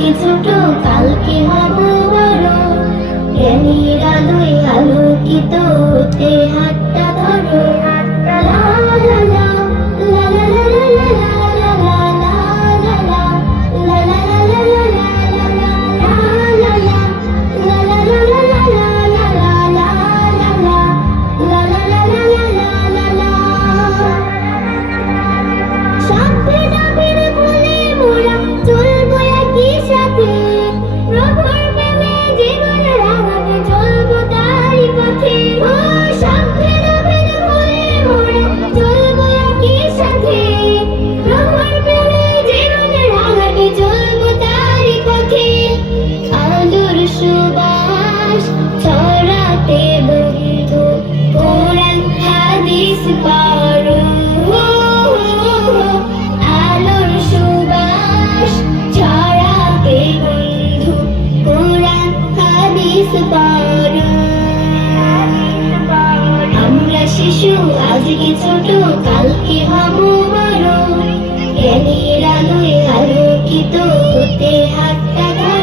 আজকে ছোট কালকে হব বড়। জ্ঞানীর দুই আলোকিত হতে হয় ছোট কালকে ভাবো বড় জ্ঞানের আলোয় আলোকিত হতে হাতটা